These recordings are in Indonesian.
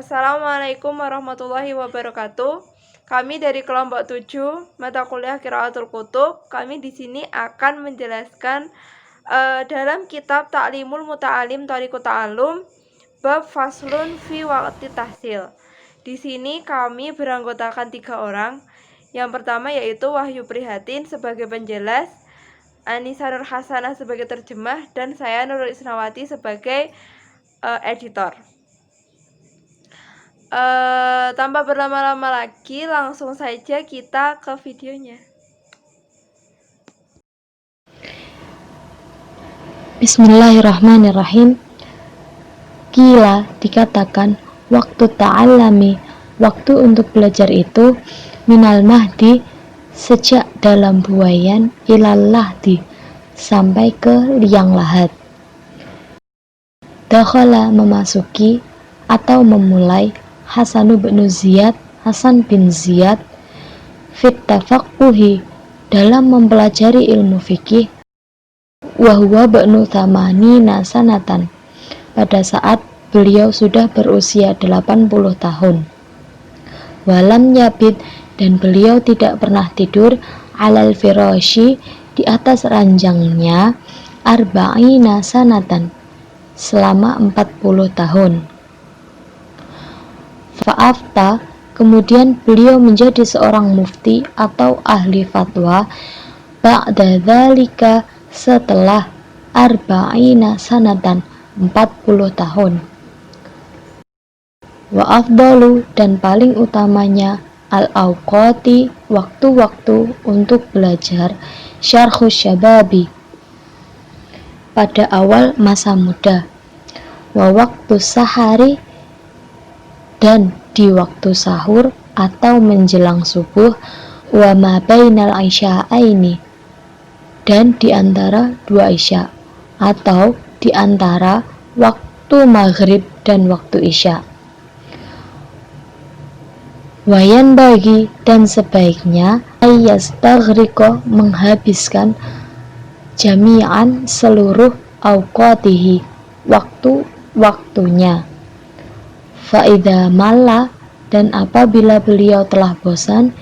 Assalamualaikum warahmatullahi wabarakatuh. Kami dari kelompok 7 mata kuliah Qiraatul Kutub. Kami di sini akan menjelaskan dalam kitab Ta'limul Muta'alim Thariqut Ta'allum bab Faslun fi Waqti Tahsil. Di sini kami beranggotakan 3 orang. Yang pertama yaitu Wahyu Prihatin sebagai penjelas, Anissa Nur Hasanah sebagai terjemah, dan saya Nurul Isnawati sebagai editor. Tanpa berlama-lama lagi, langsung saja kita ke videonya. Bismillahirrahmanirrahim. Qila, dikatakan, waktu ta'allami, waktu untuk belajar itu, minal mahdi, sejak dalam buayan, ilal lahdi, sampai ke liang lahat. Dakhala, memasuki atau memulai, Hasan bin Ziyad, fit tafaqquhi, dalam mempelajari ilmu fikih, wahwa ba'nu thamanina sanatan, pada saat beliau sudah berusia 80 tahun. Walam yabid, dan beliau tidak pernah tidur, alal firasyi, di atas ranjangnya, arba'ina sanatan, selama 40 tahun. Fa'afta, kemudian beliau menjadi seorang mufti atau ahli fatwa, ba'da dzalika, setelah arba'ina sanatan, 40 tahun. Wa afdalu, dan paling utamanya, al-awqati, waktu-waktu untuk belajar, syarhus syababi, pada awal masa muda, wa waktu sahari, dan di waktu sahur atau menjelang subuh, wa ma bainal isya'aini, dan di antara dua isya, atau di antara waktu maghrib dan waktu isya. Wayan bagi, dan sebaiknya, ayyastaghriqa, menghabiskan, jami'an, seluruh, awqatihi, waktu-waktunya. Fa'idha malla, dan apabila beliau telah bosan,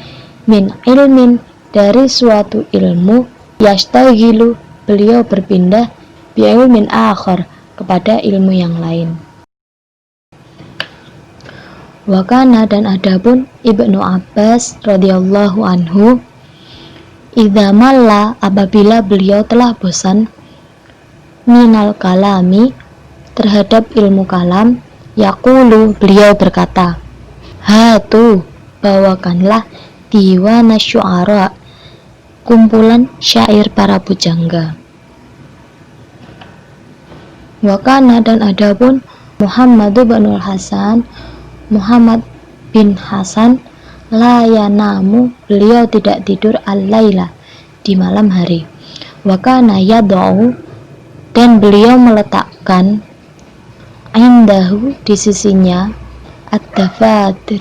min ilmin, dari suatu ilmu, yastaghilu, beliau berpindah, bi'ilmin akhar, kepada ilmu yang lain. Wakana, dan adapun Ibnu Abbas radhiyallahu anhu, idza malla, apabila beliau telah bosan, minal kalami, terhadap ilmu kalam, yaqulu, beliau berkata, hatu, bawakanlah, diwana syu'ara, kumpulan syair para pujangga. Wakana, dan adapun Muhammad bin Hasan, la yanamu, beliau tidak tidur al-laila, di malam hari. Wakana yad'u, dan beliau meletakkan, indahu, di sisinya, ad-dafatir,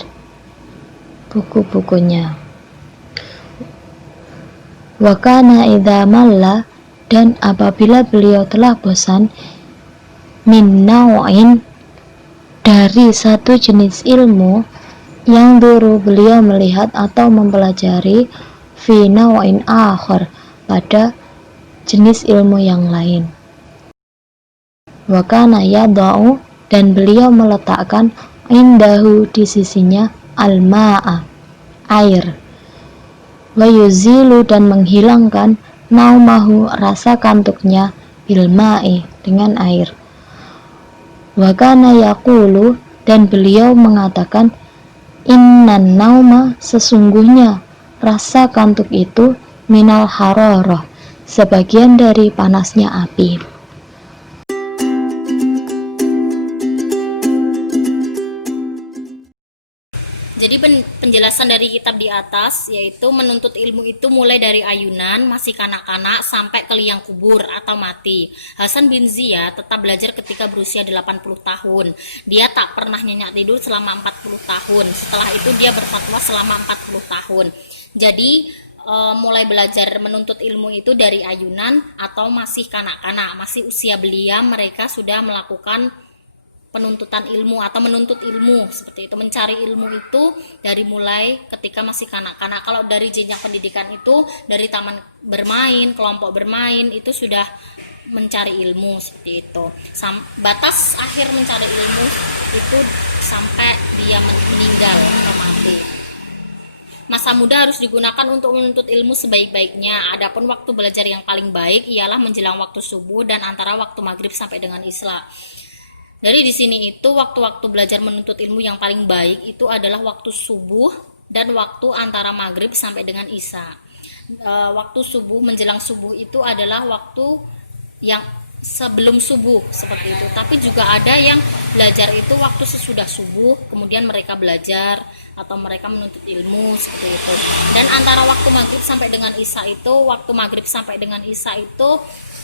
buku-bukunya. Wakana idza malla, dan apabila beliau telah bosan, min naw'in, dari satu jenis ilmu, yang dulu beliau melihat atau mempelajari, fi naw'in akhar, pada jenis ilmu yang lain. Wakana yad'u, dan beliau meletakkan, indahu, di sisinya, al-ma'a, air. Wa yuzilu, dan menghilangkan, naumahu, rasa kantuknya, bilma'i, dengan air. Wakana yaqulu, dan beliau mengatakan, innan nauma, sesungguhnya rasa kantuk itu, minal hararah, sebagian dari panasnya api. Jadi penjelasan dari kitab di atas yaitu menuntut ilmu itu mulai dari ayunan, masih kanak-kanak, sampai ke liang kubur atau mati. Hasan bin Ziyad tetap belajar ketika berusia 80 tahun. Dia tak pernah nyenyak tidur selama 40 tahun. Setelah itu dia berfatwa selama 40 tahun. Jadi mulai belajar menuntut ilmu itu dari ayunan atau masih kanak-kanak, masih usia belia, mereka sudah melakukan penuntutan ilmu atau menuntut ilmu seperti itu. Mencari ilmu itu dari mulai ketika masih kanak-kanak. Kalau dari jenjang pendidikan itu dari taman bermain, kelompok bermain itu sudah mencari ilmu seperti itu. Batas akhir mencari ilmu itu sampai dia meninggal atau mati. Masa muda harus digunakan untuk menuntut ilmu sebaik-baiknya. Adapun waktu belajar yang paling baik ialah menjelang waktu subuh dan antara waktu maghrib sampai dengan isya. Dari di sini itu waktu-waktu belajar menuntut ilmu yang paling baik itu adalah waktu subuh dan waktu antara maghrib sampai dengan isya. Waktu subuh menjelang subuh itu adalah waktu yang sebelum subuh seperti itu. Tapi juga ada yang belajar itu waktu sesudah subuh, kemudian mereka belajar atau mereka menuntut ilmu seperti itu. Dan antara waktu maghrib sampai dengan isya itu, waktu maghrib sampai dengan isya itu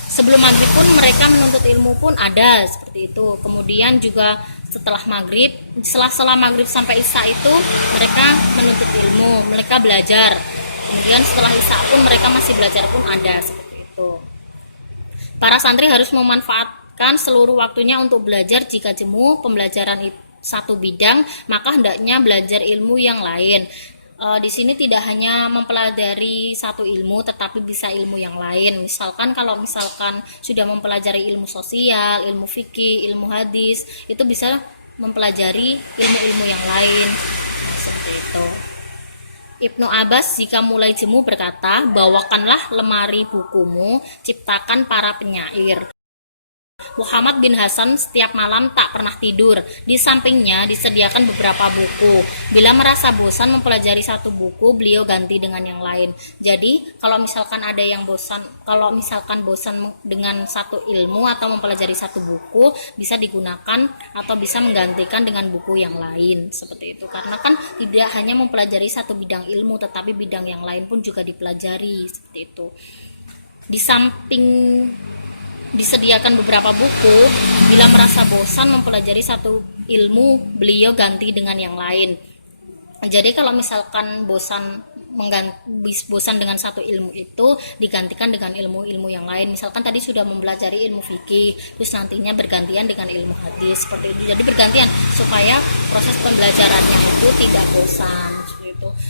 sebelum maghrib pun mereka menuntut ilmu pun ada seperti itu. Kemudian juga setelah maghrib, setelah maghrib sampai isya itu mereka menuntut ilmu, mereka belajar. Kemudian setelah isya pun mereka masih belajar pun ada seperti itu. Para santri harus memanfaatkan seluruh waktunya untuk belajar. Jika jemu pembelajaran satu bidang, maka hendaknya belajar ilmu yang lain. Di sini tidak hanya mempelajari satu ilmu, tetapi bisa ilmu yang lain. Misalkan kalau sudah mempelajari ilmu sosial, ilmu fikih, ilmu hadis, itu bisa mempelajari ilmu-ilmu yang lain. Seperti itu. Ibnu Abbas jika mulai jemu berkata, bawakanlah lemari bukumu, ciptakan para penyair. Muhammad bin Hasan setiap malam tak pernah tidur. Di sampingnya disediakan beberapa buku. Bila merasa bosan mempelajari satu buku, beliau ganti dengan yang lain. Jadi, kalau misalkan bosan dengan satu ilmu atau mempelajari satu buku, bisa digunakan atau bisa menggantikan dengan buku yang lain. Seperti itu. Karena kan tidak hanya mempelajari satu bidang ilmu, tetapi bidang yang lain pun juga dipelajari. Seperti itu. Di samping disediakan beberapa buku, bila merasa bosan mempelajari satu ilmu, beliau ganti dengan yang lain. Jadi kalau misalkan bosan dengan satu ilmu itu digantikan dengan ilmu-ilmu yang lain. Misalkan tadi sudah mempelajari ilmu fikih, terus nantinya bergantian dengan ilmu hadis seperti itu. Jadi bergantian supaya proses pembelajarannya itu tidak bosan.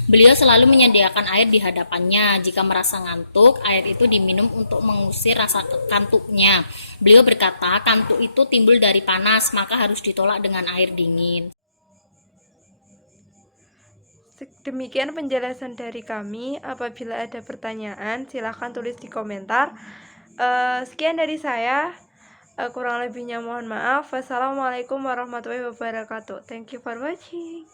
Beliau selalu menyediakan air di hadapannya. Jika merasa ngantuk, air itu diminum untuk mengusir rasa kantuknya. Beliau berkata, kantuk itu timbul dari panas, maka harus ditolak dengan air dingin. Demikian penjelasan dari kami. Apabila ada pertanyaan, silahkan tulis di komentar. Sekian dari saya. Kurang lebihnya mohon maaf. Wassalamualaikum warahmatullahi wabarakatuh. Thank you for watching.